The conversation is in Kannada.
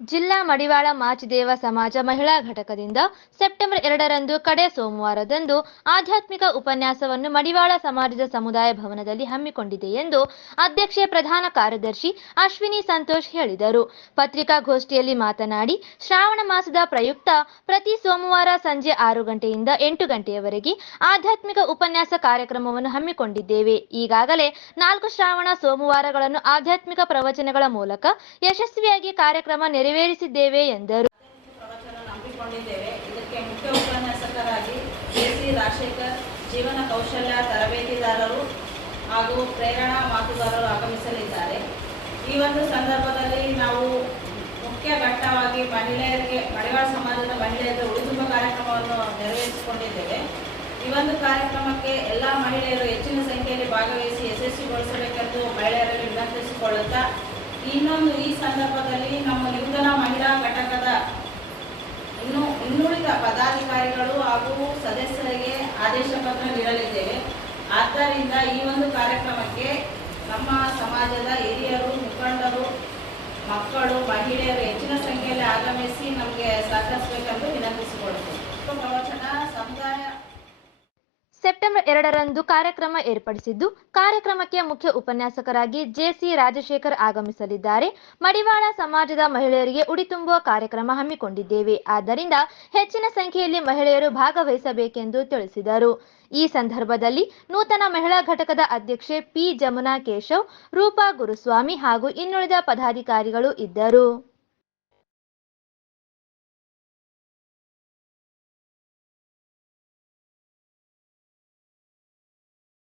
ಜಿಲ್ಲಾ ಮಡಿವಾಳ ಮಾಚಿದೇವ ಸಮಾಜ ಮಹಿಳಾ ಘಟಕದಿಂದ ಸೆಪ್ಟೆಂಬರ್ 2ರಂದು ಕಡೆ ಸೋಮವಾರದಂದು ಆಧ್ಯಾತ್ಮಿಕ ಉಪನ್ಯಾಸವನ್ನು ಮಡಿವಾಳ ಸಮಾಜದ ಸಮುದಾಯ ಭವನದಲ್ಲಿ ಹಮ್ಮಿಕೊಂಡಿದೆ ಎಂದು ಅಧ್ಯಕ್ಷೆ ಪ್ರಧಾನ ಕಾರ್ಯದರ್ಶಿ ಅಶ್ವಿನಿ ಸಂತೋಷ್ ಹೇಳಿದರು. ಪತ್ರಿಕಾಗೋಷ್ಠಿಯಲ್ಲಿ ಮಾತನಾಡಿ, ಶ್ರಾವಣ ಮಾಸದ ಪ್ರಯುಕ್ತ ಪ್ರತಿ ಸೋಮವಾರ ಸಂಜೆ 6 ಗಂಟೆಯಿಂದ 8 ಗಂಟೆಯವರೆಗೆ ಆಧ್ಯಾತ್ಮಿಕ ಉಪನ್ಯಾಸ ಕಾರ್ಯಕ್ರಮವನ್ನು ಹಮ್ಮಿಕೊಂಡಿದ್ದೇವೆ. ಈಗಾಗಲೇ 4 ಶ್ರಾವಣ ಸೋಮವಾರಗಳನ್ನು ಆಧ್ಯಾತ್ಮಿಕ ಪ್ರವಚನಗಳ ಮೂಲಕ ಯಶಸ್ವಿಯಾಗಿ ಕಾರ್ಯಕ್ರಮ ನೆರವೇರಿಸಿದ್ದೇವೆ ಎಂದರು. ಇದಕ್ಕೆ ಮುಖ್ಯ ಉಪನ್ಯಾಸಕರಾಗಿ ಜೆ.ಸಿ. ರಾಜಶೇಖರ್, ಜೀವನ ಕೌಶಲ್ಯ ತರಬೇತಿದಾರರು ಹಾಗೂ ಪ್ರೇರಣಾ ಮಾತುಗಾರರು ಆಗಮಿಸಲಿದ್ದಾರೆ. ಈ ಒಂದು ಸಂದರ್ಭದಲ್ಲಿ ನಾವು ಮುಖ್ಯ ಘಟ್ಟವಾಗಿ ಮಹಿಳೆಯರಿಗೆ, ಮಡಿವಾಳ ಸಮಾಜದ ಮಹಿಳೆಯರ ಉಳಿದುಂಬ ಕಾರ್ಯಕ್ರಮವನ್ನು ನೆರವೇರಿಸಿಕೊಂಡಿದ್ದೇವೆ. ಈ ಒಂದು ಕಾರ್ಯಕ್ರಮಕ್ಕೆ ಎಲ್ಲ ಮಹಿಳೆಯರು ಹೆಚ್ಚಿನ ಸಂಖ್ಯೆಯಲ್ಲಿ ಭಾಗವಹಿಸಿ ಯಶಸ್ವಿಗೊಳಿಸಬೇಕೆಂದು ಮಹಿಳೆಯರಲ್ಲಿ ವಿನಂತಿಸಿಕೊಳ್ಳುತ್ತಾ, ಇನ್ನೊಂದು ಈ ಸಂದರ್ಭದಲ್ಲಿ ನಮ್ಮ ನೂತನ ಮಹಿಳಾ ಘಟಕದ ಇನ್ನುಳಿದ ಪದಾಧಿಕಾರಿಗಳು ಹಾಗೂ ಸದಸ್ಯರಿಗೆ ಆದೇಶ ಪತ್ರ ನೀಡಲಿದ್ದೇವೆ. ಆದ್ದರಿಂದ ಈ ಒಂದು ಕಾರ್ಯಕ್ರಮಕ್ಕೆ ನಮ್ಮ ಸಮಾಜದ ಹಿರಿಯರು, ಮುಖಂಡರು, ಮಕ್ಕಳು, ಮಹಿಳೆಯರು ಹೆಚ್ಚಿನ ಸಂಖ್ಯೆಯಲ್ಲಿ ಆಗಮಿಸಿ ನಮಗೆ ಸಹಕರಿಸಬೇಕೆಂದು ವಿನಂತಿಸಿಕೊಳ್ಳುತ್ತೇವೆ. ಪ್ರವಚನ ಸಮುದಾಯ ಸೆಪ್ಟೆಂಬರ್ 2ರಂದು ಕಾರ್ಯಕ್ರಮ ಏರ್ಪಡಿಸಿದ್ದು, ಕಾರ್ಯಕ್ರಮಕ್ಕೆ ಮುಖ್ಯ ಉಪನ್ಯಾಸಕರಾಗಿ ಜೆ.ಸಿ. ರಾಜಶೇಖರ್ ಆಗಮಿಸಲಿದ್ದಾರೆ. ಮಡಿವಾಳ ಸಮಾಜದ ಮಹಿಳೆಯರಿಗೆ ಉಡಿ ತುಂಬುವ ಕಾರ್ಯಕ್ರಮ ಹಮ್ಮಿಕೊಂಡಿದ್ದೇವೆ. ಆದ್ದರಿಂದ ಹೆಚ್ಚಿನ ಸಂಖ್ಯೆಯಲ್ಲಿ ಮಹಿಳೆಯರು ಭಾಗವಹಿಸಬೇಕೆಂದು ತಿಳಿಸಿದರು. ಈ ಸಂದರ್ಭದಲ್ಲಿ ನೂತನ ಮಹಿಳಾ ಘಟಕದ ಅಧ್ಯಕ್ಷೆ ಪಿ. ಜಮುನಾ ಕೇಶವ್, ರೂಪಾ ಗುರುಸ್ವಾಮಿ ಹಾಗೂ ಇನ್ನುಳಿದ ಪದಾಧಿಕಾರಿಗಳು ಇದ್ದರು.